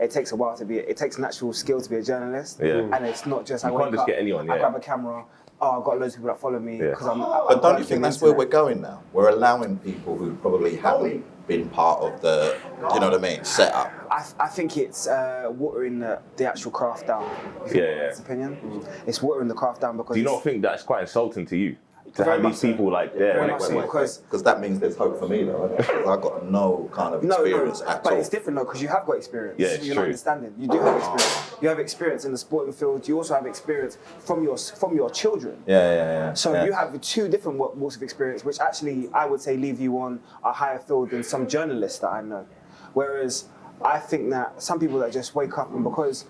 it takes a while to be. It takes an actual skill to be a journalist. Yeah. And it's not just You can't just get anyone. I grab a camera. Oh, I've got loads of people that follow me because I'm. But don't you think that's where we're going now? We're allowing people who probably haven't been part of the, you know what I mean, setup. I think it's watering the actual craft down. That's opinion. It's watering the craft down because. Do you not think that's quite insulting to you? To have these people like there, because that means there's hope for me though. I've got no kind of experience at all. But it's different though because you have got experience. Yeah, it's you're true. not understanding. You do have experience. You have experience in the sporting field. You also have experience from your children. Yeah. So you have two different walks of experience, which actually I would say leave you on a higher field than some journalists that I know. Whereas I think that some people that just wake up and because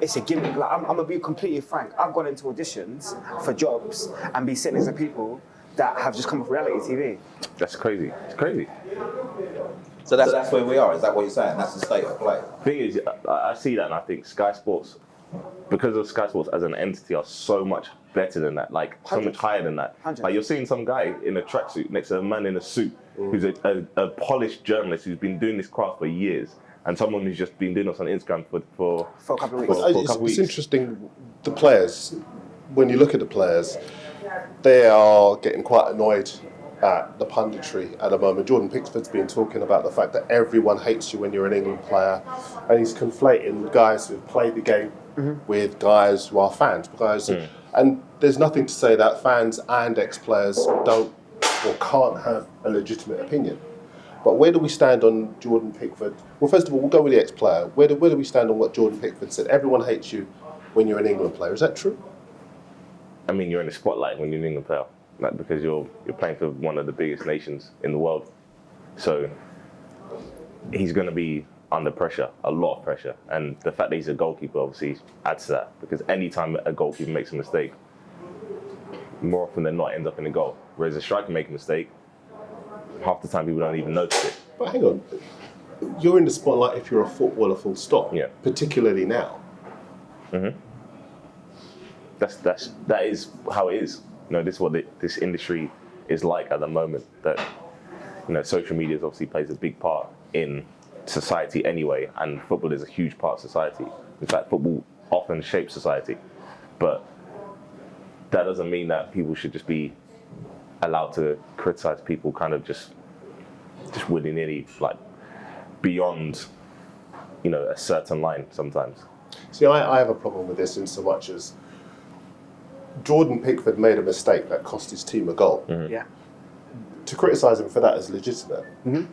it's a gimmick. Like I'm gonna be completely frank. I've gone into auditions for jobs and be sitting next to people that have just come off reality TV. That's crazy. It's crazy. So that's where we are. Is that what you're saying? That's the state of play. Thing is, I see that and I think Sky Sports, because of Sky Sports as an entity, are so much better than that. Like so much higher than that. 100. Like you're seeing some guy in a tracksuit next to a man in a suit who's a polished journalist who's been doing this craft for years. And someone who's just been doing us on Instagram for a couple of weeks. For a couple weeks. It's interesting, the players, when you look at the players, they are getting quite annoyed at the punditry at the moment. Jordan Pickford's been talking about the fact that everyone hates you when you're an England player, and he's conflating guys who've played the game with guys who are fans. And there's nothing to say that fans and ex-players don't or can't have a legitimate opinion. But where do we stand on Jordan Pickford? Well, first of all, we'll go with the ex-player. Where do we stand on what Jordan Pickford said? Everyone hates you when you're an England player. Is that true? I mean, you're in the spotlight when you're an England player, like because you're playing for one of the biggest nations in the world. So he's going to be under pressure, a lot of pressure. And the fact that he's a goalkeeper obviously adds to that, because any time a goalkeeper makes a mistake, more often than not ends up in a goal. Whereas a striker make a mistake, half the time people don't even notice it. But hang on, you're in the spotlight if you're a footballer, full stop. Yeah. Particularly now. Mm-hmm. That is how it is. You know, this is what this industry is like at the moment. That, you know, social media obviously plays a big part in society anyway, and football is a huge part of society. In fact, football often shapes society, but that doesn't mean that people should just be allowed to criticize people kind of just willy-nilly, like beyond, you know, a certain line sometimes. See, I have a problem with this in so much as Jordan Pickford made a mistake that cost his team a goal. Mm-hmm. Yeah. To criticise him for that is legitimate. Mm-hmm.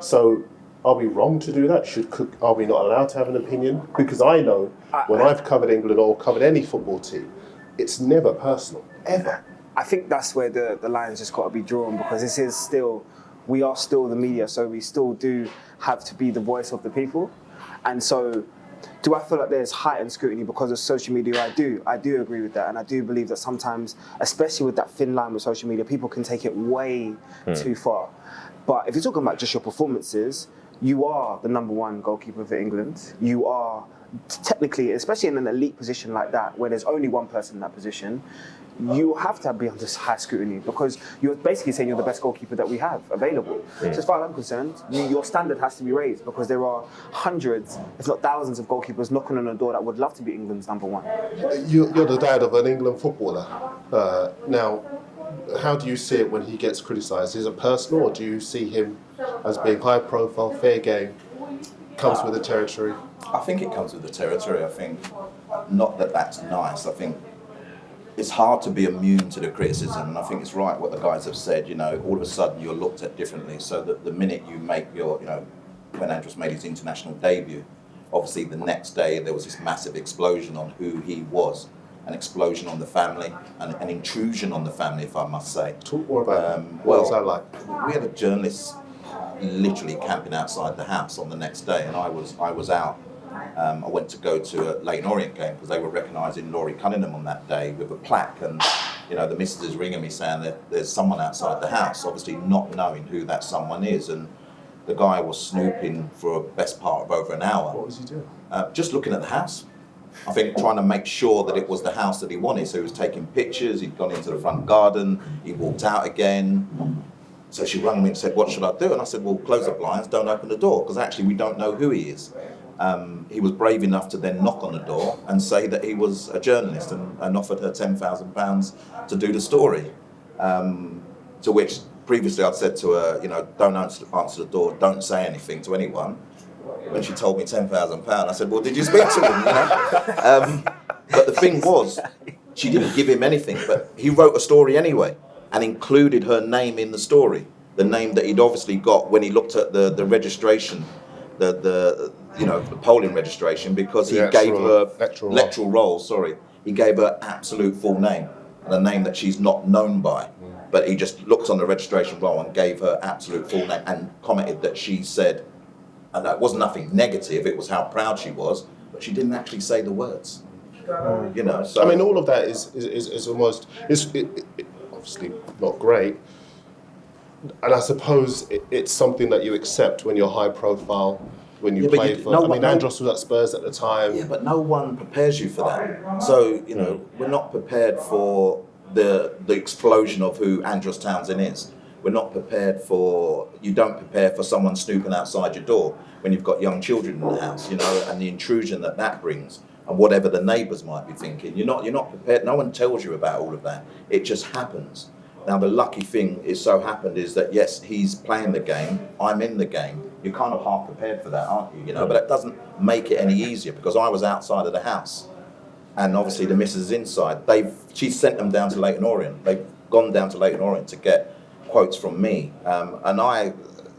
So are we wrong to do that? Are we not allowed to have an opinion? Because I know when I've covered England or covered any football team, it's never personal, ever. I think that's where the line's just got to be drawn, because we are still the media, so we still do have to be the voice of the people. And so, do I feel like there's heightened scrutiny because of social media? I do agree with that, and I do believe that sometimes, especially with that thin line with social media, people can take it way too far. But if you're talking about just your performances, you are the number one goalkeeper for England. You are technically, especially in an elite position like that, where there's only one person in that position, you have to be under high scrutiny, because you're basically saying you're the best goalkeeper that we have available. So as far as I'm concerned, your standard has to be raised, because there are hundreds, if not thousands, of goalkeepers knocking on the door that would love to be England's number one. You're the dad of an England footballer. Now, how do you see it when he gets criticised? Is it personal, or do you see him as being high profile, fair game, comes with the territory? I think it comes with the territory. I think not that that's nice. I think it's hard to be immune to the criticism, and I think it's right what the guys have said. You know, all of a sudden you're looked at differently. So that the minute you make your, you know, when Andros made his international debut, obviously the next day there was this massive explosion on who he was, an explosion on the family, and an intrusion on the family, if I must say. Talk more about well, what was that like? We had a journalist literally camping outside the house on the next day, and I was out. I went to go to a Leyton Orient game because they were recognising Laurie Cunningham on that day with a plaque, and you know the missus is ringing me saying that there's someone outside the house, obviously not knowing who that someone is, and the guy was snooping for a best part of over an hour. What was he doing? Just looking at the house. I think trying to make sure that it was the house that he wanted. So he was taking pictures, he'd gone into the front garden, he walked out again. So she rang me and said, what should I do? And I said, well, close the blinds, don't open the door, because actually we don't know who he is. he was brave enough to then knock on the door and say that he was a journalist and offered her £10,000 to do the story. To which previously I'd said to her, don't answer the door, don't say anything to anyone. When she told me £10,000, I said, well, did you speak to him? But the thing was, she didn't give him anything, but he wrote a story anyway and included her name in the story, the name that he'd obviously got when he looked at the registration, the polling registration, because he gave her electoral roll. He gave her absolute full name and a name that she's not known by. But he just looked on the registration roll and gave her absolute full name and commented that she said, and that was nothing negative, it was how proud she was, but she didn't actually say the words. So I mean, all of that is almost, obviously not great. And I suppose it's something that you accept when you're high profile, when you play for. Andros was at Spurs at the time. Yeah, but no one prepares you for that. So, we're not prepared for the explosion of who Andros Townsend is. We're not prepared you don't prepare for someone snooping outside your door when you've got young children in the house, and the intrusion that brings, and whatever the neighbours might be thinking. You're not prepared. No one tells you about all of that. It just happens. Now, the lucky thing is that, yes, he's playing the game, I'm in the game. You're kind of half prepared for that, aren't you? But it doesn't make it any easier, because I was outside of the house and obviously the missus is inside. She sent them down to Leyton Orient. They've gone down to Leyton Orient to get quotes from me. And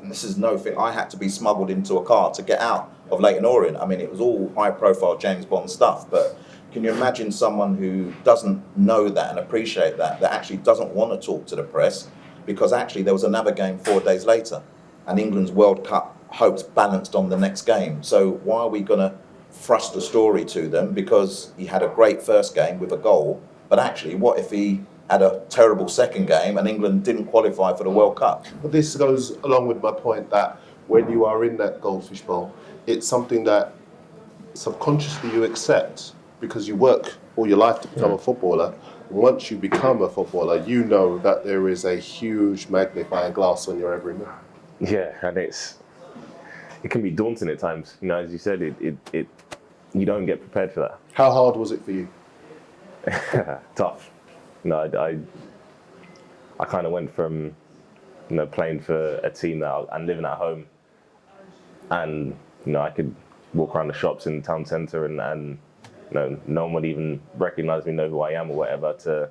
this is no thing, I had to be smuggled into a car to get out of Leyton Orient. I mean, it was all high profile James Bond stuff, but can you imagine someone who doesn't know that and appreciate that actually doesn't want to talk to the press, because actually there was another game 4 days later and England's World Cup hopes balanced on the next game. So why are we going to thrust the story to them because he had a great first game with a goal, but actually what if he had a terrible second game and England didn't qualify for the World Cup? But this goes along with my point that when you are in that goldfish bowl, it's something that subconsciously you accept, because you work all your life to become a footballer. Once you become a footballer, you know that there is a huge magnifying glass on your every move. Yeah, and it can be daunting at times. As you said, it you don't get prepared for that. How hard was it for you? Tough. I kind of went from playing for a team and living at home, and I could walk around the shops in the town centre and no one would even recognise me, know who I am or whatever, to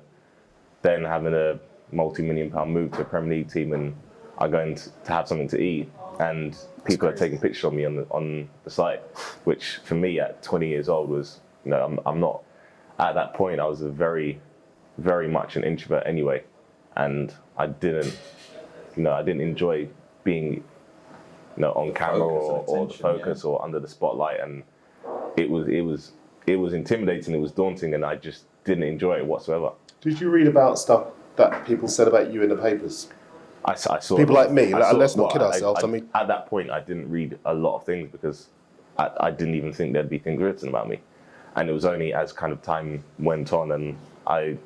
then having a multi-million-pound move to a Premier League team, and I go in to have something to eat and people are taking pictures of me on the site, which for me at 20 years old was, I'm not, at that point I was a very, very much an introvert anyway, and I didn't enjoy being on camera or the focus or under the spotlight, and it was intimidating, it was daunting, and I just didn't enjoy it whatsoever. Did you read about stuff that people said about you in the papers? I saw people like me. Let's not kid ourselves. I mean, at that point, I didn't read a lot of things because I didn't even think there'd be things written about me, and it was only as kind of time went on and I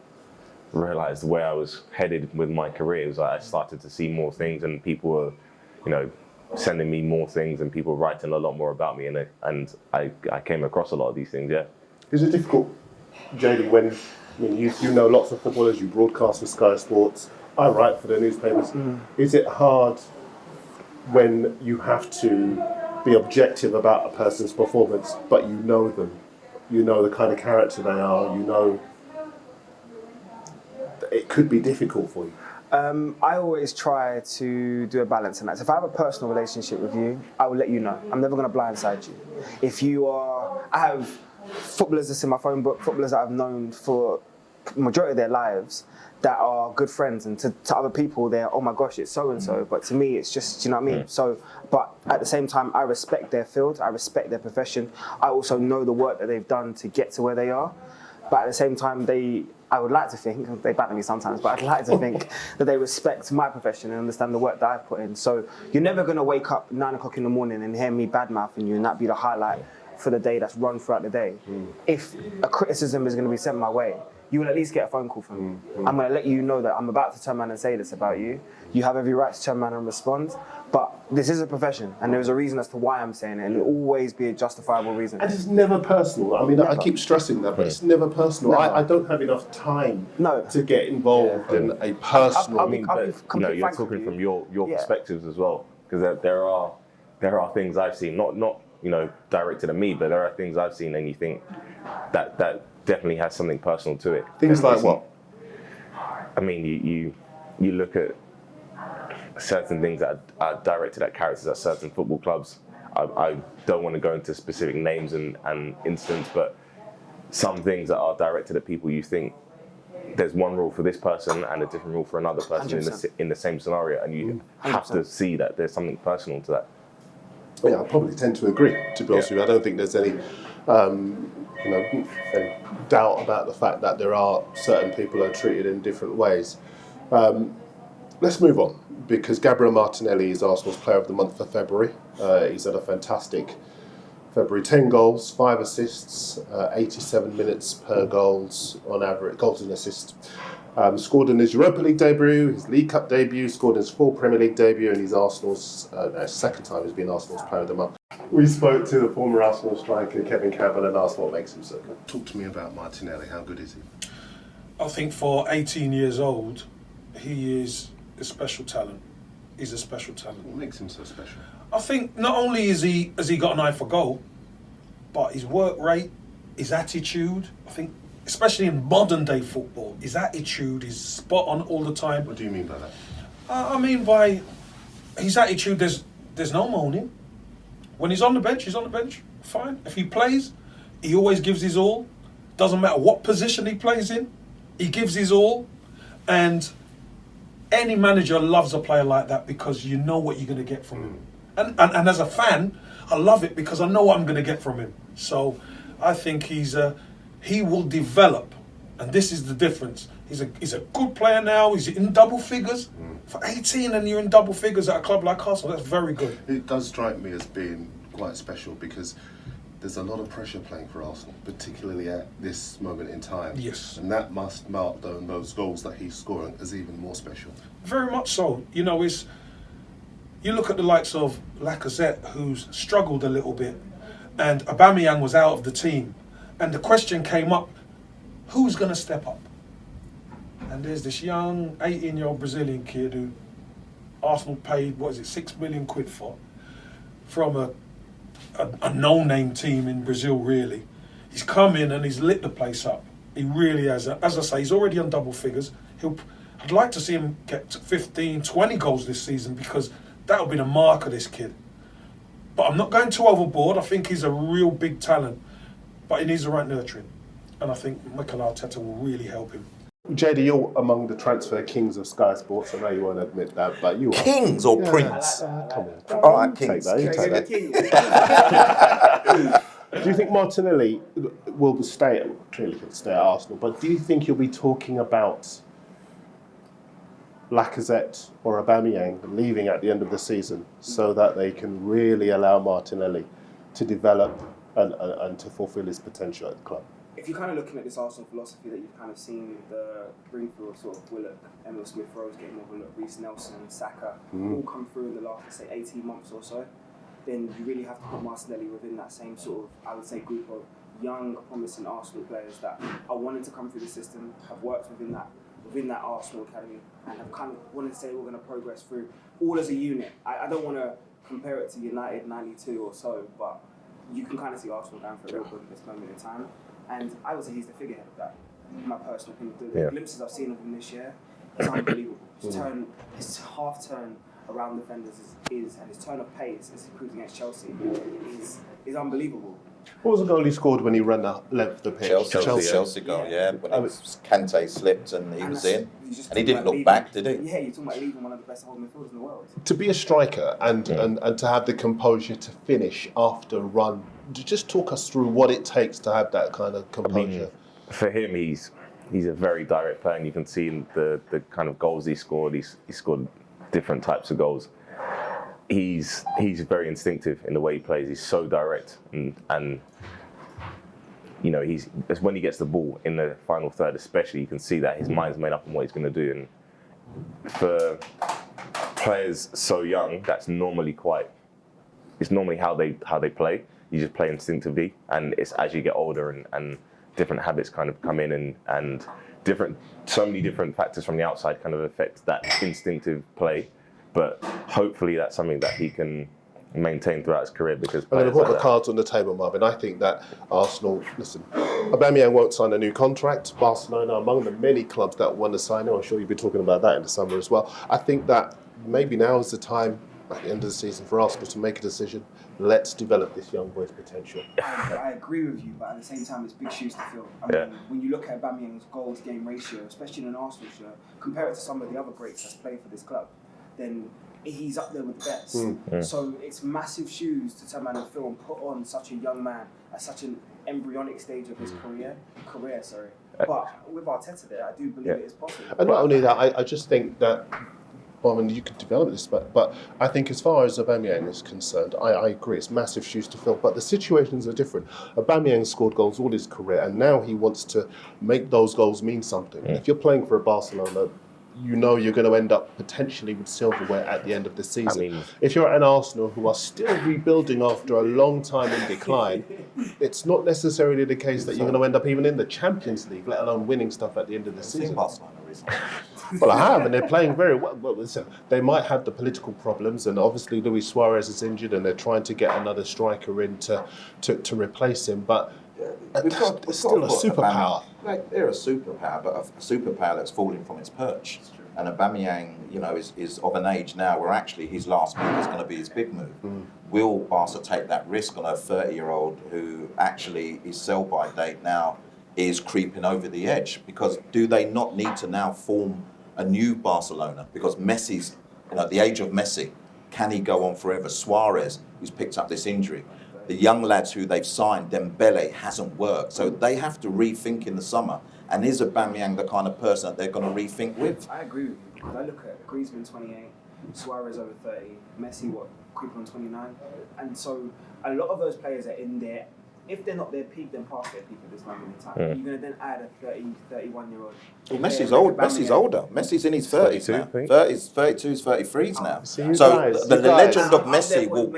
realised where I was headed with my career. It was like I started to see more things, and people were, sending me more things, and people writing a lot more about me, and I came across a lot of these things. Yeah. Is it difficult, Jaydee, when you know lots of footballers, you broadcast for Sky Sports, I write for the newspapers. Is it hard when you have to be objective about a person's performance, but you know them, you know the kind of character they are, it could be difficult for you? I always try to do a balance in that. So if I have a personal relationship with you, I will let you know. I'm never going to blindside you. I have footballers that's in my phone book, footballers that I've known for the majority of their lives that are good friends, and to other people they're, oh my gosh, it's so-and-so, but to me it's just, you know what I mean? So, but at the same time, I respect their field, I respect their profession, I also know the work that they've done to get to where they are, but at the same time, I would like to think, they batter me sometimes, but I'd like to think that they respect my profession and understand the work that I've put in. So you're never going to wake up 9 o'clock in the morning and hear me badmouthing you and that be the highlight for the day that's run throughout the day. If a criticism is going to be sent my way, you will at least get a phone call from me. I'm going to let you know that I'm about to turn around and say this about you. You have every right to turn around and respond. But this is a profession, and there's a reason as to why I'm saying it, and it'll always be a justifiable reason. And it's never personal. I mean, I keep stressing that, but it's never personal. Never. I don't have enough time No. to get involved in a personal... I'll be You're frank with talking you. from your perspectives as well, because there are things I've seen, not directed at me, but there are things I've seen, and you think that definitely has something personal to it. Things like what? I mean, you look at certain things that are directed at characters at certain football clubs. I don't want to go into specific names and incidents, but some things that are directed at people, you think there's one rule for this person and a different rule for another person in the same scenario, and you have to see that there's something personal to that. Yeah, I probably tend to agree, to be honest with you. I don't think there's any any doubt about the fact that there are certain people who are treated in different ways. Let's move on, because Gabriel Martinelli is Arsenal's Player of the Month for February. He's had a fantastic February, 10 goals, 5 assists, 87 minutes per goals on average, goals and assists. Scored in his Europa League debut, his League Cup debut, scored his full Premier League debut, and he's Arsenal's second time he's been Arsenal's Player of the Month. We spoke to the former Arsenal striker Kevin Campbell and asked what makes him so good. Talk to me about Martinelli. How good is he? I think for 18 years old, he is a special talent. He's a special talent. What makes him so special? I think not only has he got an eye for goal, but his work rate, his attitude. I think, especially in modern day football, his attitude is spot on all the time. What do you mean by that? I mean by his attitude, there's no moaning. When he's on the bench, he's on the bench. Fine. If he plays, he always gives his all. Doesn't matter what position he plays in, he gives his all. And any manager loves a player like that because you know what you're going to get from him. And as a fan, I love it because I know what I'm going to get from him. So I think he will develop, and this is the difference. He's a good player now. He's in double figures. For 18 and you're in double figures at a club like Arsenal, that's very good. It does strike me as being quite special because there's a lot of pressure playing for Arsenal, particularly at this moment in time. Yes. And that must mark those goals that he's scoring as even more special. Very much so. You know, you look at the likes of Lacazette, who's struggled a little bit, and Aubameyang was out of the team. And the question came up, who's going to step up? And there's this young 18-year-old Brazilian kid who Arsenal paid, £6 million for, from a no-name team in Brazil, really. He's come in and he's lit the place up. He really has. As I say, he's already on double figures. I'd like to see him get 15, 20 goals this season because that'll be the mark of this kid. But I'm not going too overboard. I think he's a real big talent, but he needs the right nurturing. And I think Mikel Arteta will really help him. Jaydee, you're among the transfer kings of Sky Sports. I know you won't admit that, but you are. Kings or Prince? Come on. All right, Take Kings. that, you take Do you think Martinelli will clearly stay at Arsenal, but do you think you'll be talking about Lacazette or Aubameyang leaving at the end of the season so that they can really allow Martinelli to develop and to fulfil his potential at the club? If you're kind of looking at this Arsenal philosophy that you've kind of seen with the Greenfield, sort of Willock, Emil Smith-Rowe's getting more of a look, Reece Nelson, Saka, all come through in the last, say, 18 months or so, then you really have to put Martinelli within that same sort of, I would say, group of young, promising Arsenal players that are wanting to come through the system, have worked within that Arsenal academy, and have kind of wanted to say we're going to progress through all as a unit. I don't want to compare it to United 92 or so, but you can kind of see Arsenal going for a real good at this moment in time. And I would say he's the figurehead of that, in my personal opinion. The glimpses I've seen of him this year, it's unbelievable. His half turn around defenders and his turn of pace as he proves against Chelsea is unbelievable. What was the goal he scored when he ran the length of the pitch? Chelsea goal, yeah. When Kante slipped and he was in. And he didn't look back, did he? Yeah, you're talking about leaving one of the best holding midfielders in the world. To be a striker and to have the composure to finish after a run, just talk us through what it takes to have that kind of composure. For him, he's a very direct player, and you can see in the kind of goals he scored. He scored different types of goals. he's very instinctive in the way he plays. He's so direct, and you know, it's when he gets the ball in the final third, especially, you can see that his mind's made up on what he's going to do. And for players so young, that's normally it's normally how they play. You just play instinctively, and it's as you get older and different habits kind of come in and so many different factors from the outside kind of affect that instinctive play. But hopefully that's something that he can maintain throughout his career, because I'm going to put the cards on the table, Marvin. I think that Arsenal, listen, Aubameyang won't sign a new contract. Barcelona, among the many clubs that want to sign him, I'm sure you'll be talking about that in the summer as well. I think that maybe now is the time at the end of the season for Arsenal to make a decision. Let's develop this young boy's potential. I agree with you, but at the same time, it's big shoes to fill. I mean, when you look at Aubameyang's goal-to-game ratio, especially in an Arsenal shirt, compare it to some of the other greats that's played for this club, then he's up there with the best. So it's massive shoes to turn around and fill and put on such a young man at such an embryonic stage of his career. But with Arteta there, I do believe it is possible. And not only that, I just think that, well, I mean, you could develop this, but I think as far as Aubameyang is concerned, I agree, it's massive shoes to fill, but the situations are different. Aubameyang scored goals all his career, and now he wants to make those goals mean something. And if you're playing for a Barcelona, you know you're going to end up potentially with silverware at the end of the season. I mean, if you're at an Arsenal who are still rebuilding after a long time in decline, it's not necessarily the case that you're going to end up even in the Champions League, let alone winning stuff at the end of the season. Well, I have, and they're playing very well. Well, listen, they might have the political problems, and obviously Luis Suarez is injured, and they're trying to get another striker in to replace him. But it's still a superpower. Like, they're a superpower, but a superpower that's falling from its perch. And Aubameyang, you know, is of an age now where actually his last move is going to be his big move. Will Barca take that risk on a 30-year-old who actually his sell-by date now is creeping over the edge? Because do they not need to now form a new Barcelona? Because Messi's, you know, at the age of Messi, can he go on forever? Suarez, who's picked up this injury. The young lads who they've signed, Dembele, hasn't worked. So they have to rethink in the summer. And is Aubameyang the kind of person that they're going to rethink with? I agree with you, because I look at Griezmann 28, Suarez over 30, Messi, creeping on 29. And so a lot of those players are in there. If they're not their peak, then past their peak at this moment in time. You're going to then add a 30, 31-year-old. Well, Messi's old. Messi's older. Messi's in his 30s now. 30s, 32s, 33s now. The legend of Messi will...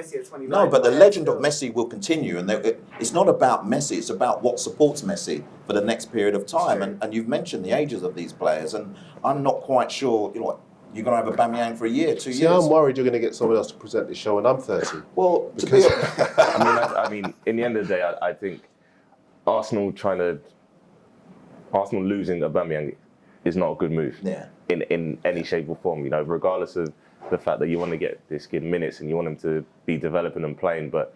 No, but the legend of Messi will continue. And it's not about Messi. It's about what supports Messi for the next period of time. And you've mentioned the ages of these players. And I'm not quite sure, you know what, you're going to have Aubameyang for a year, 2 years. See, I'm worried you're going to get someone else to present this show, and I'm 30. Well, to be I mean, in the end of the day, I think Arsenal losing Aubameyang is not a good move. In any shape or form. You know, regardless of the fact that you want to get this kid minutes and you want him to be developing and playing, but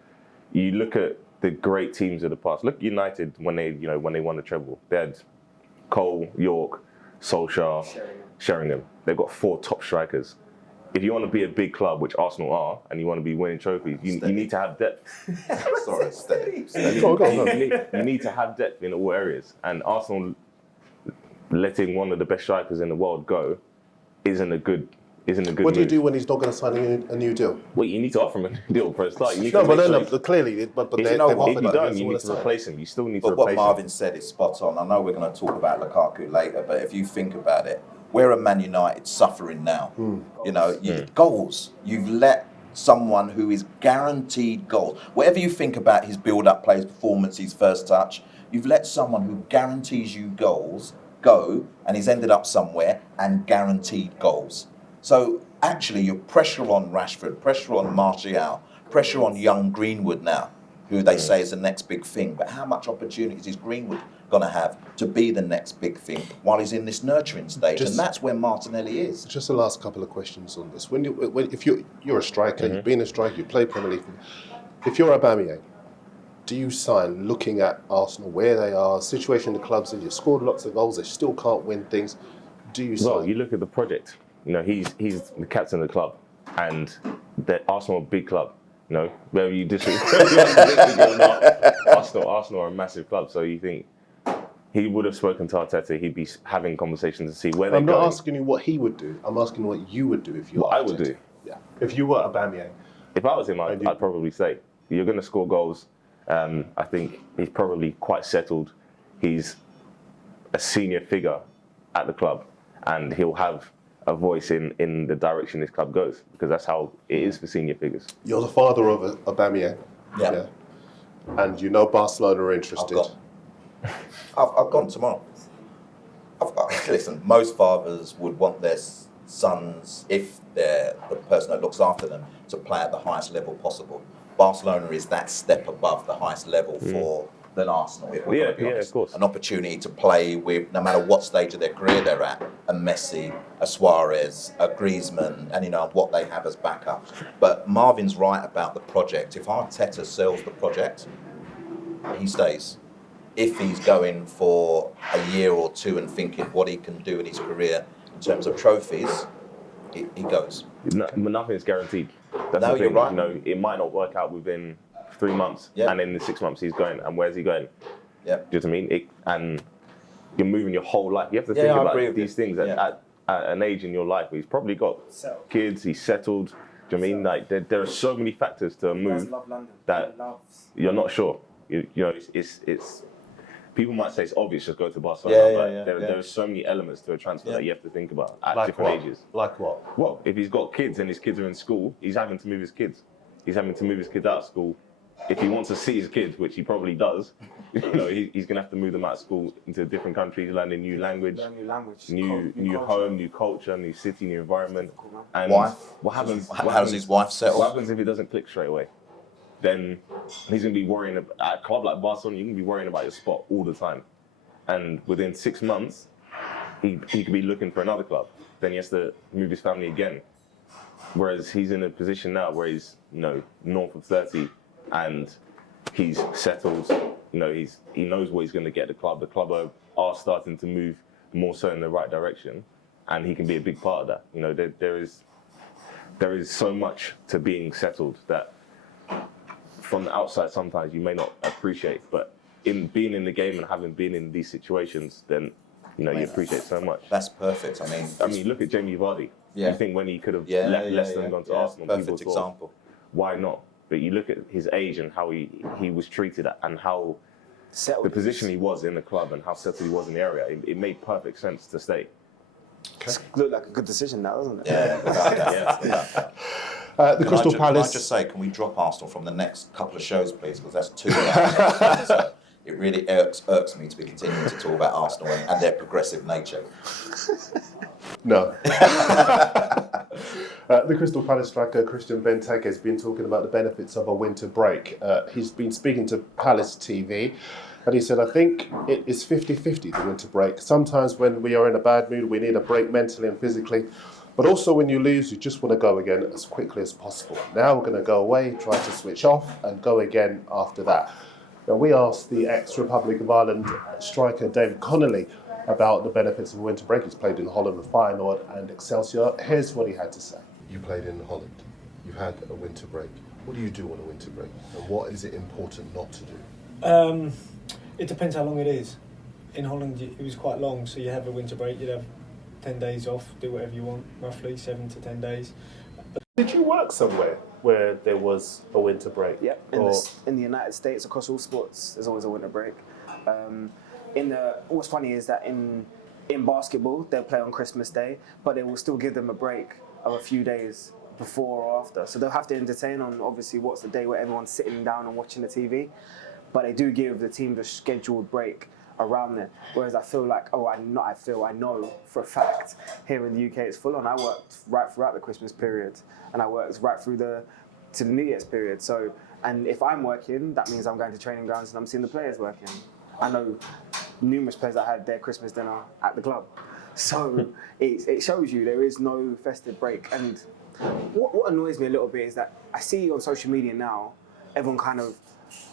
you look at the great teams of the past. Look, United when they won the treble, they had Cole, York, Solskjaer, Sheringham. They've got 4 top strikers. If you want to be a big club, which Arsenal are, and you want to be winning trophies, you need to have depth. Sorry, steady. You need to have depth in all areas. And Arsenal letting one of the best strikers in the world go isn't a good What do you do when he's not going to sign a new deal? Well, you need to offer him a new deal for a start. Clearly, but if you don't, you need to replace him. You still need to replace him. But what Marvin said is spot on. I know we're going to talk about Lukaku later, but if you think about it, we're a Man United suffering now. You know, goals. You've let someone who is guaranteed goals. Whatever you think about his build-up play, his performance, his first touch, you've let someone who guarantees you goals go, and he's ended up somewhere and guaranteed goals. So actually, you're pressure on Rashford, pressure on Martial, pressure on young Greenwood now, who they say is the next big thing. But how much opportunities is Greenwood going to have to be the next big thing while he's in this nurturing stage? And that's where Martinelli is. Just the last couple of questions on this. If you're a striker, you've been a striker, you play Premier League. If you're Aubameyang, do you sign looking at Arsenal, where they are, situation the club's in, you've scored lots of goals, they still can't win things. Do you sign? Well, you look at the project. You know, he's the captain of the club, and that Arsenal are a big club. You know, whether you disagree or not, Arsenal are a massive club. So you think he would have spoken to Arteta, he'd be having conversations to see where they're going. I'm not asking you what he would do. I'm asking what you would do if you were What I would do? Yeah. If you were Aubameyang, If I was him, I'd probably say, you're going to score goals. I think he's probably quite settled. He's a senior figure at the club, and he'll have a voice in the direction this club goes, because that's how it is for senior figures. You're the father of Aubameyang. Yeah. And you know Barcelona are interested. I've gone tomorrow. Listen, most fathers would want their sons, if they're the person that looks after them, to play at the highest level possible. Barcelona is that step above the highest level for than Arsenal. If we're gonna be honest. Of course. An opportunity to play with, no matter what stage of their career they're at, a Messi, a Suarez, a Griezmann, and what they have as backup. But Marvin's right about the project. If Arteta sells the project, he stays. If he's going for a year or two and thinking what he can do in his career in terms of trophies, he goes. Nothing is guaranteed. That's No, the thing. you're right. It might not work out within 3 months, and in the 6 months he's going. And where's he going? Yeah. Do you know what I mean? And you're moving your whole life. You have to think about these things at an age in your life where he's probably got kids, he's settled. Do you know what I mean? Like there are so many factors to a move that you're not sure. It's people might say it's obvious, just go to Barcelona, but there are so many elements to a transfer that you have to think about at different ages. Like what? Well, if he's got kids and his kids are in school, he's having to move his kids. He's having to move his kids out of school. If he wants to see his kids, which he probably does, he's going to have to move them out of school into different countries, learn a new language, new home, new culture, new city, new environment. And Wife? What happens? How does his wife settle? What happens if it doesn't click straight away? Then he's going to be worrying about, at a club like Barcelona, you're going to be worrying about your spot all the time. And within 6 months, he could be looking for another club. Then he has to move his family again. Whereas he's in a position now where he's, north of 30 and he's settled, he knows what he's going to get at the club. The club are starting to move more so in the right direction, and he can be a big part of that. There is so much to being settled that from the outside sometimes you may not appreciate, but in being in the game and having been in these situations, then you appreciate so much. That's perfect. I mean, look at Jamie Vardy. Yeah. You think when he could have left Leicester and gone to Arsenal, perfect people thought, example. why not? But you look at his age and how he was treated and how the position he was in the club and how settled he was in the area, it made perfect sense to stay. It looked like a good decision now, doesn't it? Yeah. The Crystal Palace. Can I just say, can we drop Arsenal from the next couple of shows, please? Because that's too much. So it really irks me to be continuing to talk about Arsenal and their progressive nature. No. The Crystal Palace striker Christian Benteke has been talking about the benefits of a winter break. He's been speaking to Palace TV, and he said, I think it is 50-50, the winter break. Sometimes when we are in a bad mood, we need a break mentally and physically. But also when you lose, you just want to go again as quickly as possible. Now we're going to go away, try to switch off, and go again after that. Now we asked the ex-Republic of Ireland striker David Connelly about the benefits of a winter break. He's played in Holland with Feyenoord and Excelsior. Here's what he had to say. You played in Holland. You've had a winter break. What do you do on a winter break? And what is it important not to do? It depends how long it is. In Holland, it was quite long, so you have a winter break. You'd have 10 days off, do whatever you want, roughly 7 to 10 days. Did you work somewhere where there was a winter break? Yeah, in the United States, across all sports, there's always a winter break. What's funny is that in basketball, they'll play on Christmas Day, but they will still give them a break of a few days before or after. So they'll have to entertain on, obviously, what's the day where everyone's sitting down and watching the TV. But they do give the team the scheduled break around there. Whereas I know for a fact, here in the UK it's full on. I worked right throughout the Christmas period, and I worked right through to the New Year's period. So, and if I'm working, that means I'm going to training grounds and I'm seeing the players working. I know numerous players that had their Christmas dinner at the club. So it shows you there is no festive break. And what annoys me a little bit is that I see on social media now, everyone kind of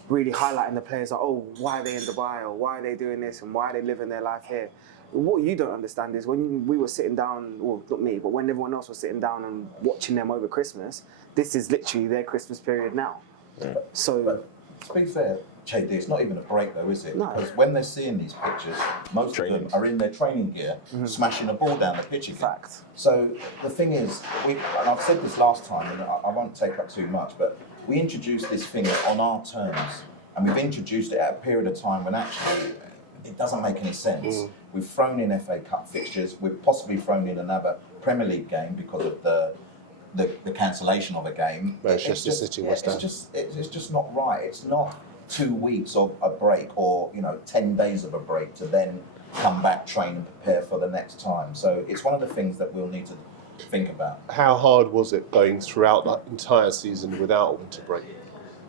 really highlighting the players like, oh, why are they in Dubai, or why are they doing this, and why are they living their life here? What you don't understand is when we were sitting down, well, not me, but when everyone else was sitting down and watching them over Christmas, this is literally their Christmas period now. Yeah. So, but to be fair, Jaydee, it's not even a break though, is it? No. Because when they're seeing these pictures, most of them are in their training gear, smashing a ball down the pitch again. Fact. So the thing is, and I've said this last time, and I won't take up too much, but we introduced this thing on our terms, and we've introduced it at a period of time when actually it doesn't make any sense. We've thrown in FA Cup fixtures, we've possibly thrown in another Premier League game because of the cancellation of a game. Manchester City, West Ham. It's just not right. It's not 2 weeks of a break or 10 days of a break to then come back, train and prepare for the next time. So it's one of the things that we'll need to think about. How hard was it going throughout that entire season without a winter break?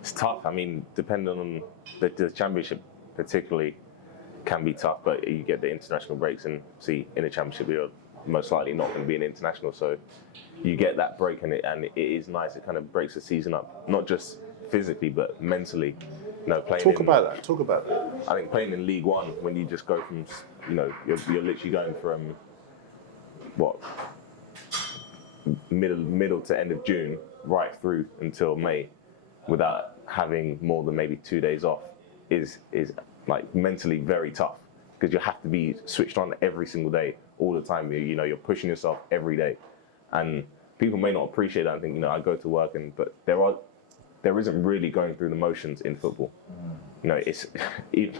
It's tough. I mean, depending on the championship, particularly, can be tough. But you get the international breaks, and see in the championship you're most likely not going to be an international. So you get that break, and it is nice. It kind of breaks the season up, not just physically but mentally. Playing. Talk about that. I think playing in League One, when you just go from, you're literally going from middle to end of June right through until May, without having more than maybe 2 days off, is like mentally very tough, because you have to be switched on every single day, all the time. You're pushing yourself every day, and people may not appreciate that and think, I go to work, but there isn't really going through the motions in football. It's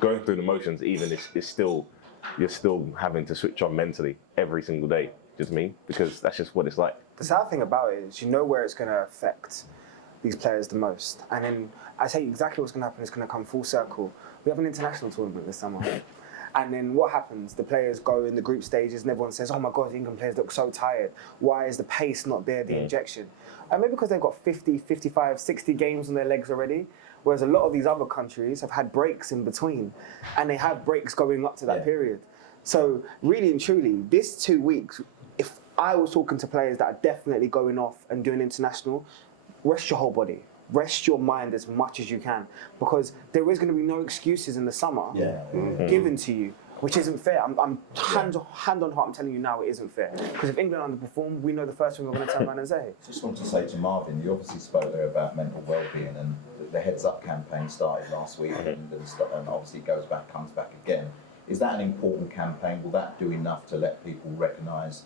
going through the motions. Even you're still having to switch on mentally every single day. Just me, because that's just what it's like. The sad thing about it is, where it's going to affect these players the most. And then I tell you exactly what's going to happen. It's going to come full circle. We have an international tournament this summer. And then what happens? The players go in the group stages and everyone says, oh my God, the England players look so tired. Why is the pace not there, the injection? And maybe because they've got 50, 55, 60 games on their legs already, whereas a lot of these other countries have had breaks in between, and they have breaks going up to that period. So really and truly, this 2 weeks, if I was talking to players that are definitely going off and doing international, rest your whole body. Rest your mind as much as you can, because there is going to be no excuses in the summer given to you, which isn't fair. I'm hand on heart, I'm telling you now, it isn't fair. Because if England underperform, we know the first thing we're going to turn around and say. Just want to say to Marvin, you obviously spoke there about mental well-being, and the Heads Up campaign started last week, and obviously comes back again. Is that an important campaign? Will that do enough to let people recognise,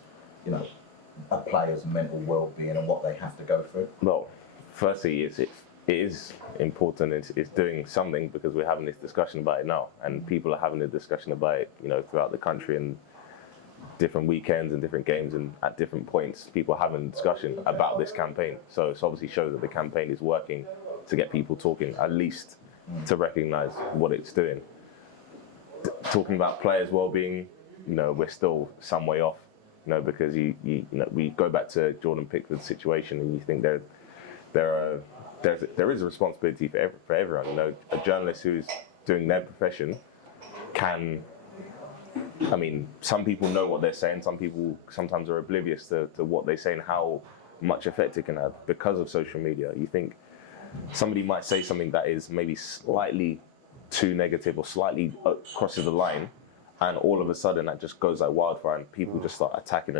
a player's mental well-being and what they have to go through? Well, firstly, it is important. It's doing something, because we're having this discussion about it now, and people are having a discussion about it, throughout the country, and different weekends and different games, and at different points, people are having a discussion about this campaign. So it obviously shows that the campaign is working to get people talking, at least to recognise what it's doing. Talking about players' well-being, we're still some way off, because we go back to Jordan Pickford's situation, and you think there is a responsibility for everyone. A journalist who's doing their profession can. I mean, some people know what they're saying. Some people sometimes are oblivious to what they say and how much effect it can have because of social media. You think somebody might say something that is maybe slightly too negative or slightly crosses the line, and all of a sudden that just goes like wildfire, and people just start attacking.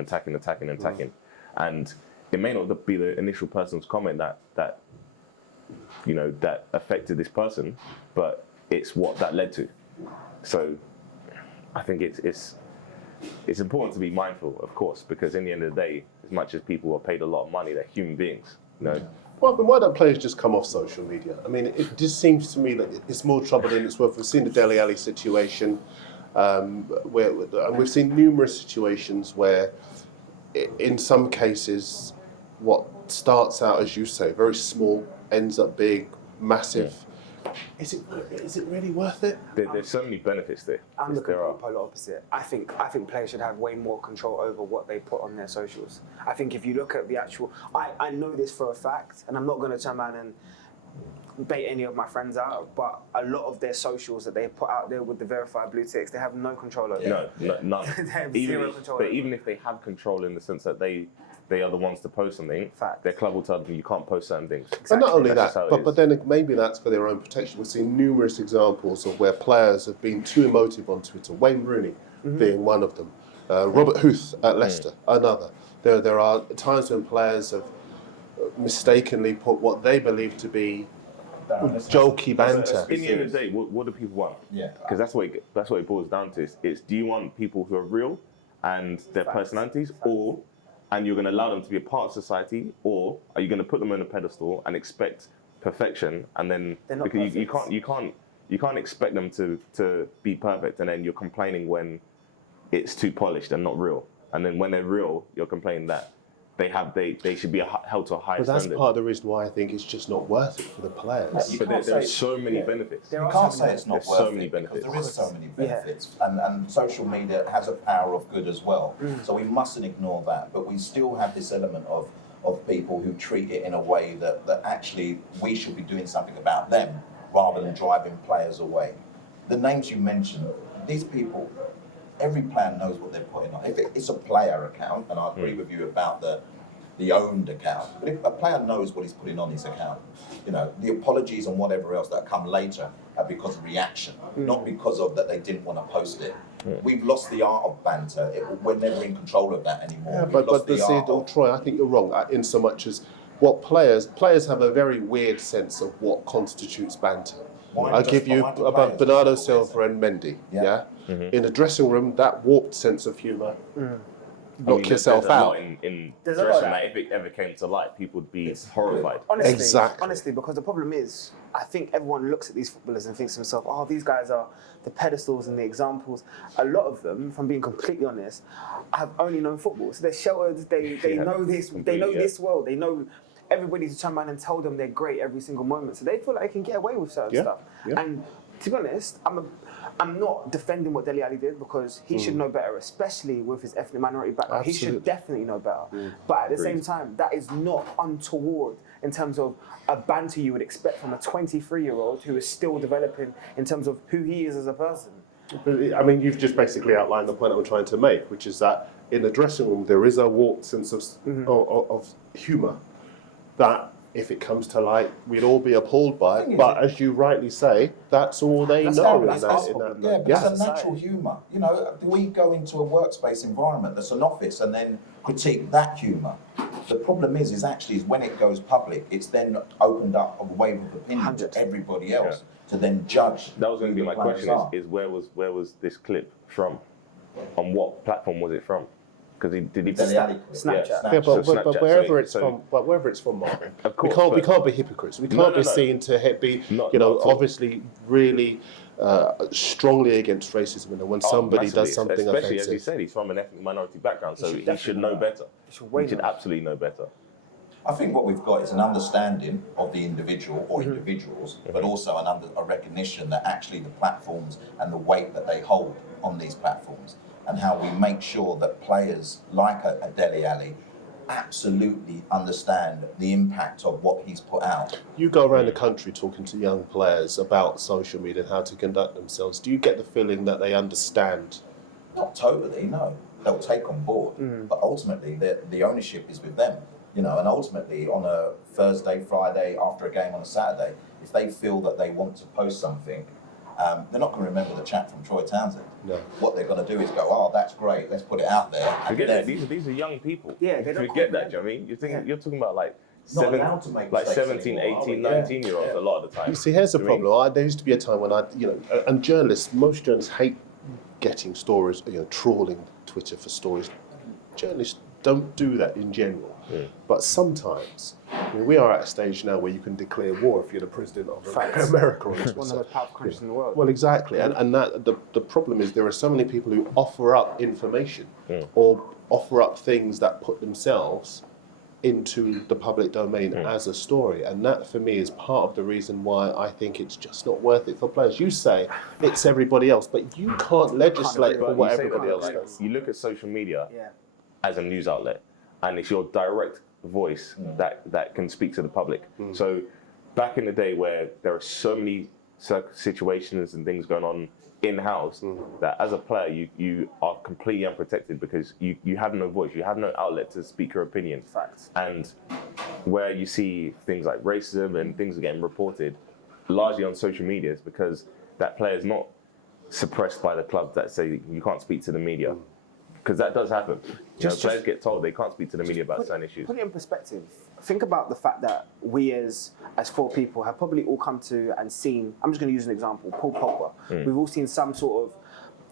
And it may not be the initial person's comment that affected this person, but it's what that led to. So I think it's important to be mindful, of course, because in the end of the day, as much as people are paid a lot of money, they're human beings. Well, then why don't players just come off social media? I mean, it just seems to me that it's more trouble than it's worth. We've seen the Dele Alli situation, and we've seen numerous situations where, in some cases, what starts out, as you say, very small, ends up big, massive. Yeah. Is it really worth it? There's so many benefits there. I'm the polar opposite. I think players should have way more control over what they put on their socials. I think if you look at the actual, I know this for a fact, and I'm not going to turn around and bait any of my friends out, but a lot of their socials that they put out there with the verified blue ticks, they have no control over. No, none. They have zero control. But even if they have control in the sense that they are the ones to post something, their club will tell them you can't post certain things. Exactly. And not only that, but then maybe that's for their own protection. We've seen numerous examples of where players have been too emotive on Twitter. Wayne Rooney being one of them. Robert Huth at Leicester, another. There are times when players have mistakenly put what they believe to be jokey banter. In the end of the day, what do people want? Yeah. Because that's what it boils down to. It's do you want people who are real and their personalities, and you're going to allow them to be a part of society, or are you going to put them on a pedestal and expect perfection, and then because you can't expect them to be perfect, and then you're complaining when it's too polished and not real, and then when they're real, you're complaining that they should be held to a higher But that's standard. part of the reason why I think it's just not worth it for the players. But there are so many benefits. You can't say it's not There's worth so many it benefits. because there is so many benefits, and social media has a power of good as well. So we mustn't ignore that. But we still have this element of people who treat it in a way that actually we should be doing something about them rather than driving players away. The names you mentioned, these people, every player knows what they're putting on. If it's a player account, and I agree with you about the owned account, but if a player knows what he's putting on his account, the apologies and whatever else that come later are because of reaction, not because of that they didn't want to post it. We've lost the art of banter. We're never in control of that anymore. Yeah, but Troy, I think you're wrong in so much as what players have a very weird sense of what constitutes banter. I'll give you about Bernardo Silva and Mendy. Yeah. In the dressing room, that warped sense of humour. Knock yourself there's a out. lot in dressing that if it ever came to light, people would be horrified. Honestly, because the problem is, I think everyone looks at these footballers and thinks to themselves, oh, these guys are the pedestals and the examples. A lot of them, if I'm being completely honest, have only known football. So they're sheltered, they know this, they know this world, they know everybody's to turn around and tell them they're great every single moment. So they feel like they can get away with certain stuff. Yeah. And to be honest, I'm not defending what Dele Alli did because he should know better, especially with his ethnic minority background. He should definitely know better. But at the same time, that is not untoward in terms of a banter you would expect from a 23-year-old who is still developing in terms of who he is as a person. But, I mean, you've just basically outlined the point I'm trying to make, which is that in the dressing room there is a warped sense of humour that, if it comes to light, we'd all be appalled by. But as you rightly say, that's all they know. But it's a natural humour. Do we go into a workspace environment that's an office and then critique that humour? The problem is actually when it goes public, it's then opened up a wave of opinion to everybody else to then judge. That was going to be my question: is where was this clip from? On what platform was it from? Because did he Snapchat? Yeah, but wherever it's from, Marvin, of course, we can't be hypocrites. We can't be seen to be, obviously really strongly against racism. And when somebody does something especially offensive, as you said, he's from an ethnic minority background, so he should know better. He should absolutely know better. I think what we've got is an understanding of the individual or individuals, but also a recognition that actually the platforms and the weight that they hold on these platforms, and how we make sure that players like a Dele Alli absolutely understand the impact of what he's put out. You go around the country talking to young players about social media and how to conduct themselves. Do you get the feeling that they understand? Not totally, no. They'll take on board, but ultimately the ownership is with them. And ultimately on a Thursday, Friday, after a game on a Saturday, if they feel that they want to post something, they're not going to remember the chat from Troy Townsend. No. What they're going to do is go, oh, that's great, let's put it out there. Forget that. These are young people. Yeah, they don't forget that. Do you know what I mean? You're talking about like 17, 18, 19-year-olds a lot of the time. You see, here's the problem. There used to be a time when and most journalists hate getting stories, trawling Twitter for stories. Journalists don't do that in general. But sometimes, we are at a stage now where you can declare war if you're the president of America. It's one of the most powerful countries in the world. Well, exactly. And that the problem is there are so many people who offer up information or offer up things that put themselves into the public domain as a story. And that, for me, is part of the reason why I think it's just not worth it for players. You say it's everybody else, but you can't legislate for what everybody else does. You look at social media as a news outlet, and it's your direct voice that can speak to the public. So back in the day where there are so many situations and things going on in-house, that as a player you are completely unprotected because you have no voice, you have no outlet to speak your opinion. Facts. And where you see things like racism and things are getting reported largely on social media is because that player is not suppressed by the club that say you can't speak to the media. Because that does happen. Just- Players get told they can't speak to the media about certain issues. Put it in perspective. Think about the fact that we as four people have probably all come to and seen, I'm just going to use an example, Paul Pogba. We've all seen some sort of,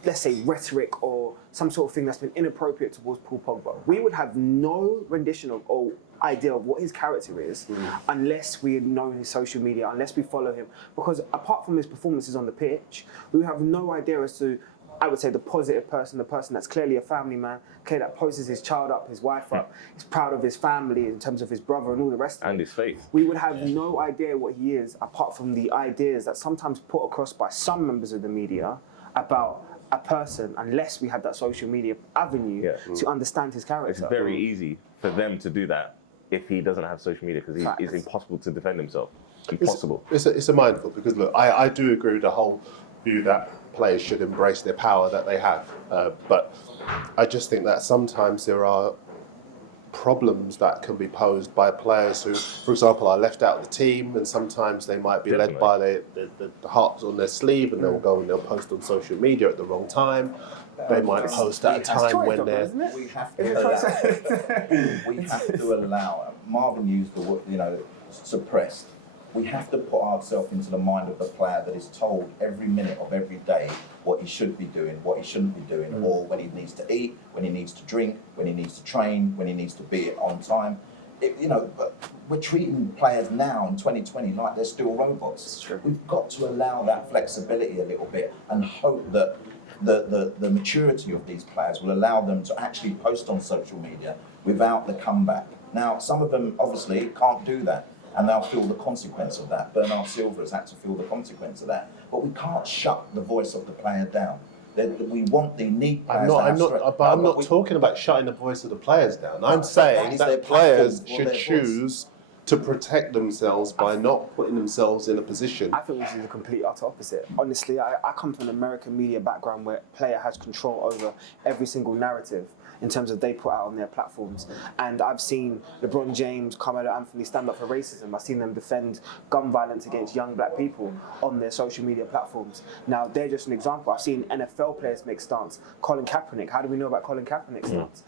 let's say, rhetoric or some sort of thing that's been inappropriate towards Paul Pogba. We would have no rendition of or idea of what his character is unless we had known his social media, unless we follow him. Because apart from his performances on the pitch, we have no idea as to, I would say, the positive person, the person that's clearly a family man, clearly that poses his child up, his wife up, is proud of his family in terms of his brother and all the rest of it. And his faith. We would have no idea what he is apart from the ideas that sometimes put across by some members of the media about a person, unless we had that social media avenue to understand his character. It's very easy for them to do that if he doesn't have social media, because it's impossible to defend himself. Impossible. It's a mindful, because look, I do agree with the whole view that players should embrace their power that they have, but I just think that sometimes there are problems that can be posed by players who, for example, are left out of the team, and sometimes they might be led by the hearts on their sleeve, and they'll go and they'll post on social media at the wrong time. They might post at a time when they're... We have to allow, Marvin used the word, suppressed. We have to put ourselves into the mind of the player that is told every minute of every day what he should be doing, what he shouldn't be doing, or when he needs to eat, when he needs to drink, when he needs to train, when he needs to be on time. But we're treating players now in 2020 like they're still robots. It's true. We've got to allow that flexibility a little bit and hope that the maturity of these players will allow them to actually post on social media without the comeback. Now, some of them obviously can't do that, and they'll feel the consequence of that. Bernard Silva has had to feel the consequence of that. But we can't shut the voice of the player down. We need players I'm not talking about shutting the voice of the players down. I'm saying that players should choose to protect themselves by not putting themselves in a position. I think we should do the complete utter opposite. Honestly, I come from an American media background where a player has control over every single narrative in terms of they put out on their platforms. And I've seen LeBron James, Carmelo Anthony stand up for racism. I've seen them defend gun violence against young black people on their social media platforms. Now, they're just an example. I've seen NFL players make stance. Colin Kaepernick, how do we know about Colin Kaepernick's stance?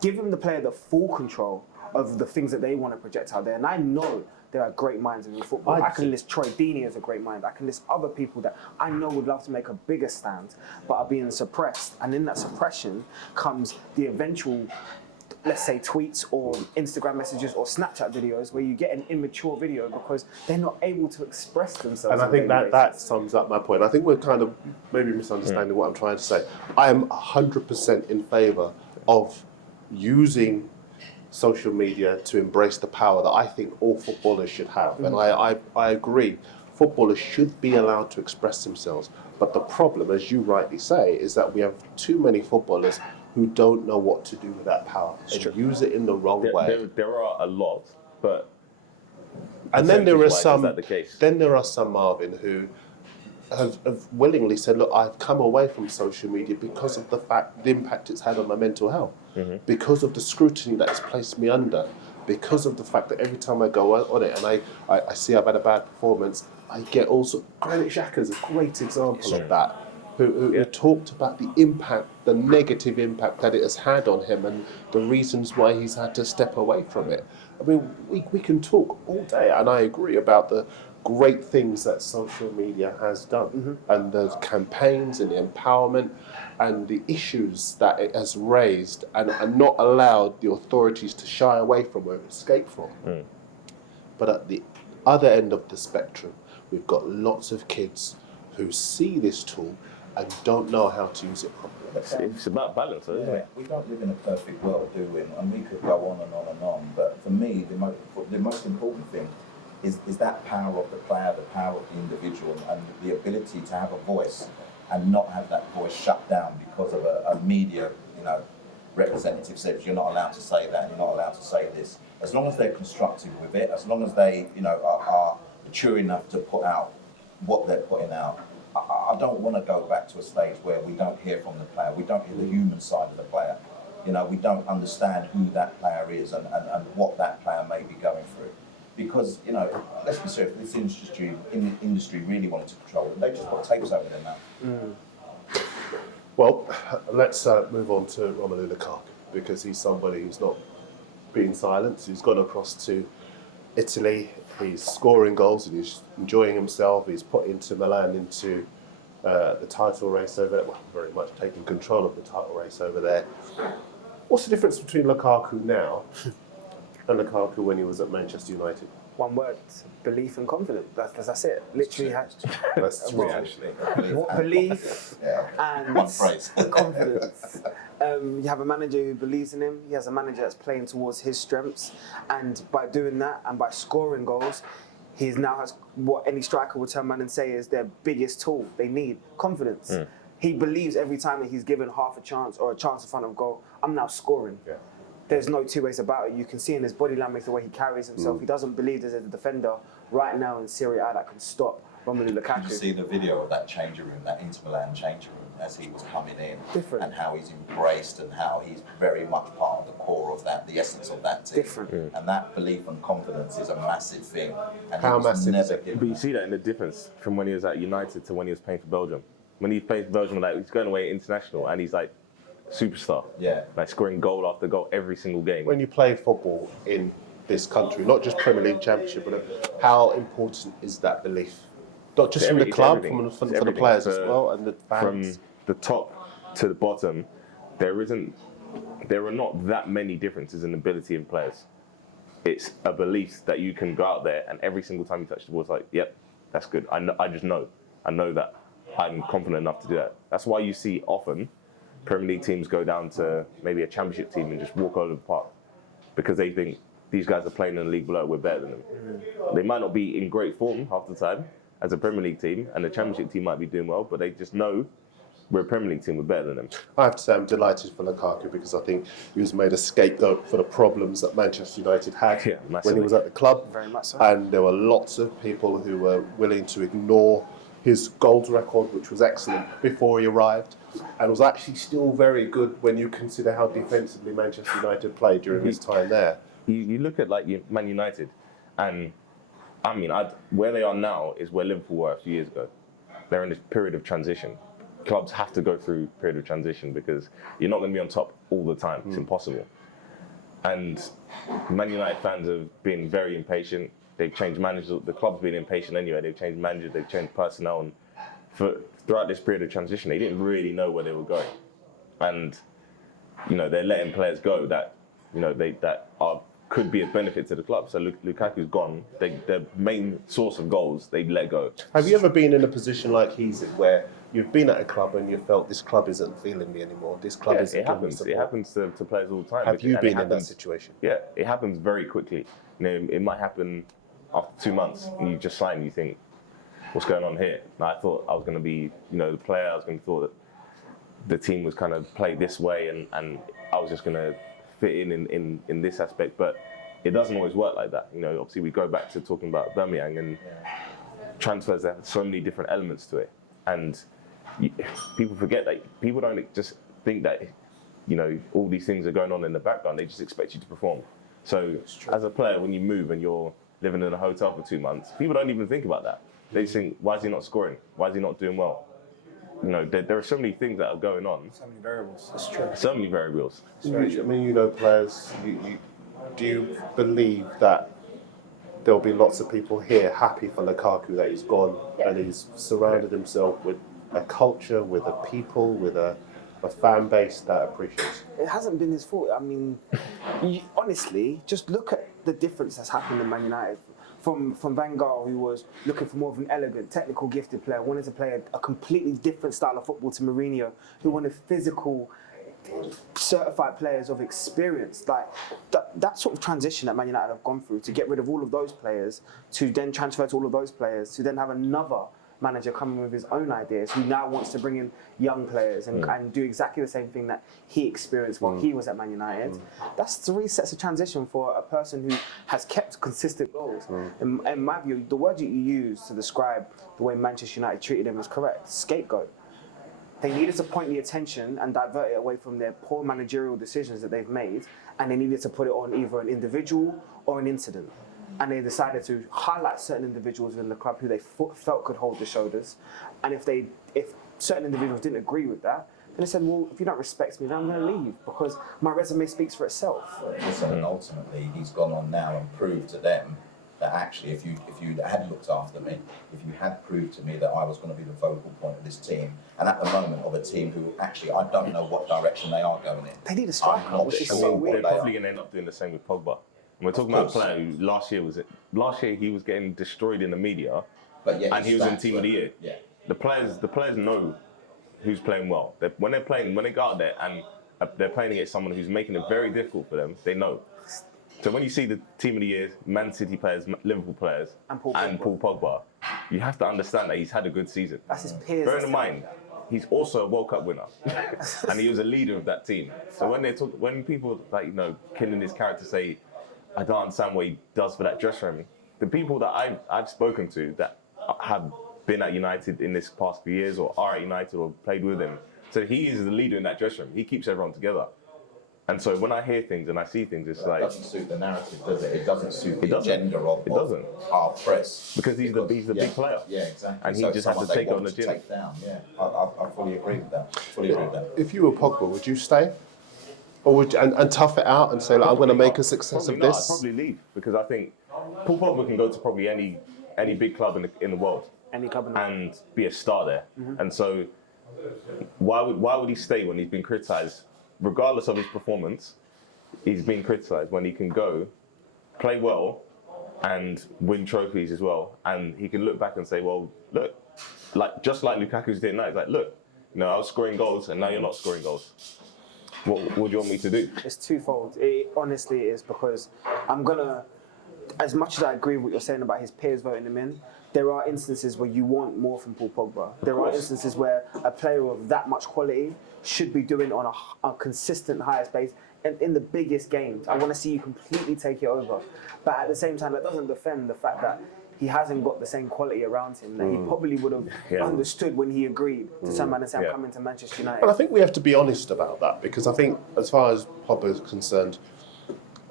Give him the player the full control of the things that they want to project out there. And I know there are great minds in football. I can list Troy Deeney as a great mind. I can list other people that I know would love to make a bigger stand, but are being suppressed. And in that suppression comes the eventual, let's say, tweets or Instagram messages or Snapchat videos where you get an immature video because they're not able to express themselves. And I think that sums up my point. I think we're kind of maybe misunderstanding what I'm trying to say. I am 100% in favour of using social media to embrace the power that I think all footballers should have. And I agree, footballers should be allowed to express themselves. But the problem, as you rightly say, is that we have too many footballers who don't know what to do with that power and use it in the wrong way. There are a lot, but... And then there are some, is that the case? then there are some, Marvin, who have willingly said, look, I've come away from social media because of the impact it's had on my mental health, because of the scrutiny that it's placed me under, because of the fact that every time I go on it and I see I've had a bad performance, I get also... Granit Xhaka is a great example of that, who talked about the impact, the negative impact that it has had on him and the reasons why he's had to step away from it. I mean, we can talk all day, and I agree about the great things that social media has done, and the campaigns and the empowerment and the issues that it has raised and not allowed the authorities to shy away from or escape from. But at the other end of the spectrum, we've got lots of kids who see this tool and don't know how to use it properly. It's about balance, isn't it? We don't live in a perfect world, do we? And we could go on and on and on. But for me, the most important thing is that power of the player, the power of the individual, and the ability to have a voice and not have that voice shut down because of a media, representative says you're not allowed to say that, you're not allowed to say this. As long as they're constructive with it, as long as they, are mature enough to put out what they're putting out, I don't want to go back to a stage where we don't hear from the player, we don't hear the human side of the player. We don't understand who that player is and what that player may be going through. Because, let's be serious, this industry really wanted to control it. They just put tapes over their mouth. Well, let's move on to Romelu Lukaku, because he's somebody who's not being silenced. He's gone across to Italy. He's scoring goals and he's enjoying himself. He's put Inter Milan into the title race over there. Well, very much taking control of the title race over there. What's the difference between Lukaku now and Lukaku when he was at Manchester United? One word: belief and confidence. That's it. Literally, That's true, actually. belief and One phrase. confidence. You have a manager who believes in him. He has a manager that's playing towards his strengths, and by doing that and by scoring goals, he now has what any striker would turn around and say is their biggest tool. They need confidence. He believes every time that he's given half a chance or a chance in front of goal, I'm now scoring. Yeah. There's no two ways about it. You can see in his body language the way he carries himself. He doesn't believe there's a defender right now in Serie A that can stop Romelu Lukaku. You see the video of that changing room, that Inter Milan changing room, as he was coming in, Different. and how he's embraced and how he's very much part of the core of that, the essence of that team. Different. And that belief and confidence is a massive thing. And How he was massive is never it? given But you that. see that in the difference from when he was at United to when he was playing for Belgium. When he plays for Belgium, like he's going away international and he's like superstar. Yeah. Like scoring goal after goal every single game. When you play football in this country, not just Premier League, Championship, but how important is that belief? Not just It's from the every- it's club, everything. from It's the everything. players as For- well, and the From fans. the top to the bottom, there are not that many differences in ability in players. It's a belief that you can go out there and every single time you touch the ball, it's like, yep, that's good. I just know. I know that I'm confident enough to do that. That's why you see often Premier League teams go down to maybe a Championship team and just walk over the park because they think these guys are playing in the league below, we're better than them. They might not be in great form half the time as a Premier League team, and the Championship team might be doing well, but they just know we're a Premier League team, we're better than them. I have to say I'm delighted for Lukaku, because I think he was made a scapegoat for the problems that Manchester United had Yeah, when massively. he was at the club. Very much so. And there were lots of people who were willing to ignore his goals record, which was excellent before he arrived, and was actually still very good when you consider how defensively Manchester United played during his time there. You look at like Man United, and I mean, where they are now is where Liverpool were a few years ago. They're in this period of transition. Clubs have to go through a period of transition because you're not going to be on top all the time. It's impossible. And Man United fans have been very impatient. They've changed managers. The club's been impatient anyway. They've changed managers. They've changed personnel. And throughout this period of transition, they didn't really know where they were going. And they're letting players go that could be a benefit to the club. So Lukaku's gone. Their main source of goals, they let go. Have you ever been in a position like he's in, where you've been at a club and you felt this club isn't feeling me anymore? This club isn't it giving me happens. support? It happens to players all the time. Have you And it been in that happens- situation? Yeah, it happens very quickly. It might happen after 2 months. You just sign and you think, what's going on here? And I thought I was going to be, the player. I was going to thought that the team was kind of played this way, and I was just going to fit in this aspect. But it doesn't always work like that. Obviously we go back to talking about Birmingham and transfers. There have so many different elements to it, and people forget that. People don't just think that all these things are going on in the background. They just expect you to perform. So as a player, when you move and you're living in a hotel for 2 months, people don't even think about that. They just think, why is he not scoring? Why is he not doing well? There are so many things that are going on. So many variables. It's true. So many variables. I mean, players, do you believe that there'll be lots of people here happy for Lukaku that he's gone, and he's surrounded himself with a culture, with a people, with a fan base that appreciates? It hasn't been his fault. I mean, honestly, just look at the difference that's happened in Man United. From Van Gaal, who was looking for more of an elegant, technical, gifted player, wanted to play a completely different style of football, to Mourinho, who wanted physical, certified players of experience. Like that sort of transition that Man United have gone through, to get rid of all of those players, to then transfer to all of those players, to then have another manager coming with his own ideas, who now wants to bring in young players and do exactly the same thing that he experienced while he was at Man United. That's 3 sets of transition for a person who has kept consistent goals. In my view, the word you use to describe the way Manchester United treated him is correct: scapegoat. They needed to point the attention and divert it away from their poor managerial decisions that they've made, and they needed to put it on either an individual or an incident. And they decided to highlight certain individuals in the club who they felt could hold the shoulders. And if certain individuals didn't agree with that, And they said, well, if you don't respect me, then I'm going to leave because my resume speaks for itself. Listen, and ultimately, he's gone on now and proved to them that actually, if you had looked after me, if you had proved to me that I was going to be the focal point of this team, and at the moment of a team who actually I don't know what direction they are going in. They need a striker. I'm not which is sure so what weird. They're probably going to end up doing the same with Pogba. And we're talking about a player who last year he was getting destroyed in the media, But yeah, and he was in Team of the Year. Yeah. The players know who's playing well. When they go out there and they're playing against someone who's making it very difficult for them, they know. So when you see the Team of the Year, Man City players, Liverpool players, and Paul Pogba, you have to understand that he's had a good season. That's his peers. Bear in mind, he's also a World Cup winner, and he was a leader of that team. So when people killing his character say, I don't understand what he does for that dressing room, the people that I've spoken to that have been at United in this past few years or are at United or played with him, so he is the leader in that dressing room. He keeps everyone together. And so when I hear things and I see things, it's like... It doesn't suit the narrative, does it? It doesn't suit the agenda of our press. Because he's the big player. Yeah, exactly. And he just has to take it on the chin. Take down, yeah. I fully agree with that. If you were Pogba, would you stay? Or would you, and tough it out and say, like, I'm going to make a success of this? I'd probably leave, because I think Paul Pogba can go to probably any big club in the world. Any club in the world. And be a star there. Mm-hmm. And so why would he stay when he's been criticised? Regardless of his performance, he's been criticised when he can go, play well, and win trophies as well. And he can look back and say, well, look, just like Lukaku's doing now, he's like, look, I was scoring goals and now you're not scoring goals. What do you want me to do? It's twofold. It honestly is because as much as I agree with what you're saying about his peers voting him in, there are instances where you want more from Paul Pogba. There are instances where a player of that much quality should be doing on a consistent highest base and in the biggest games. I want to see you completely take it over. But at the same time, that doesn't defend the fact that he hasn't got the same quality around him that he probably would have understood when he agreed to some man and say, I'm coming to Manchester United. But I think we have to be honest about that, because I think as far as Pogba is concerned,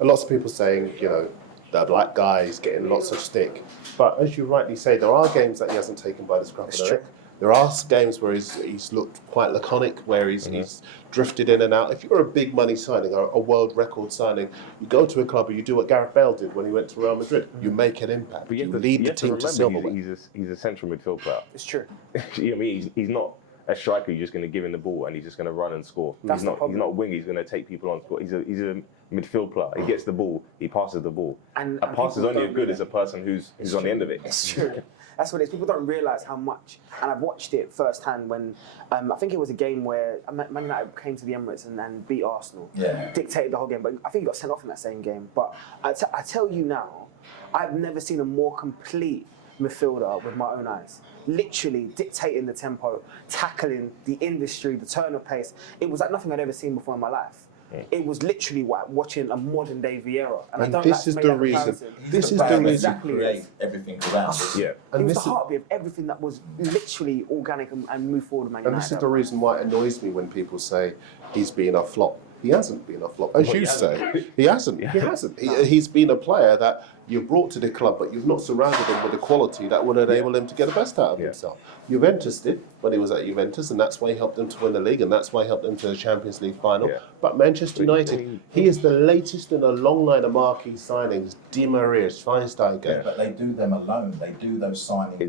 lots of people saying, the black guy is getting lots of stick. But as you rightly say, there are games that he hasn't taken by the scruff of the neck. There are games where he's looked quite laconic, where he's drifted in and out. If you're a big money signing, or a world record signing, you go to a club and you do what Gareth Bale did when he went to Real Madrid. You make an impact. But you lead the team to silverware. He's a central midfield player. It's true. He's not a striker. You're just going to give him the ball and he's just going to run and score. He's not a wing. He's going to take people on score. He's a midfield player. He gets the ball. He passes the ball. And a pass is only as good as a person who's on the end of it. It's true. That's what it is. People don't realise how much, and I've watched it firsthand when I think it was a game where Man United came to the Emirates and beat Arsenal, dictated the whole game. But I think he got sent off in that same game. But I tell you now, I've never seen a more complete midfielder with my own eyes. Literally dictating the tempo, tackling the industry, the turn of pace. It was like nothing I'd ever seen before in my life. It was literally watching a modern day Vieira, and this is the reason. This is the reason. Create everything around it. Yeah, and it was the heartbeat of everything that was literally organic and moved forward. Man United. And this is the reason why it annoys me when people say he's been a flop. He hasn't been a flop, as you say. He hasn't. He hasn't. He's been a player that you brought to the club, but you've not surrounded him with the quality that would enable him to get the best out of himself. Juventus did when he was at Juventus, and that's why he helped them to win the league, and that's why he helped them to the Champions League final. Yeah. But Manchester United, he is the latest in a long line of marquee signings. Di Maria, Schweinsteiger. Yeah, but they do them alone. They do those signings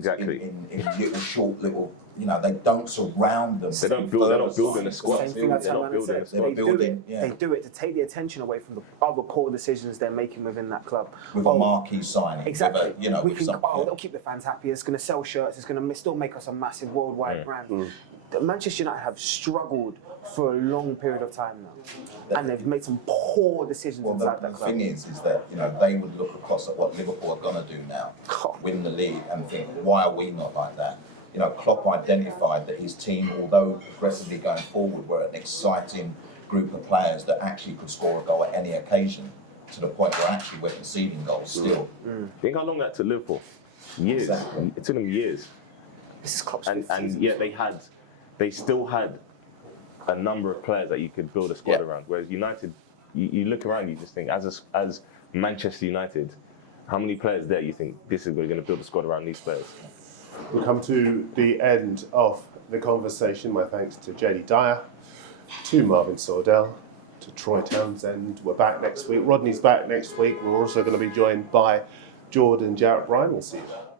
in little short little. They don't surround them. They're not building a squad. They do it to take the attention away from the other poor decisions they're making within that club. With a marquee signing. Exactly. They'll keep the fans happy. It's going to sell shirts. It's going to still make us a massive worldwide brand. Manchester United have struggled for a long period of time now, and they've made some poor decisions inside that club. The thing is that they would look across at what Liverpool are going to do now, win the league, and think, why are we not like that? Klopp identified that his team, although aggressively going forward, were an exciting group of players that actually could score a goal at any occasion, to the point where actually we're conceding goals still. Think how long that took Liverpool? Years. Exactly. It took them years. This is Klopp's and yet they still had a number of players that you could build a squad around. Whereas United, you look around, you just think, as Manchester United, how many players there you think this is going to build a squad around these players? We come to the end of the conversation. My thanks to Jaydee, Dyer, to Marvin Sordell, to Troy Townsend. We're back next week. Rodney's back next week. We're also going to be joined by Jordan Jarrett Bryan. We'll see you there.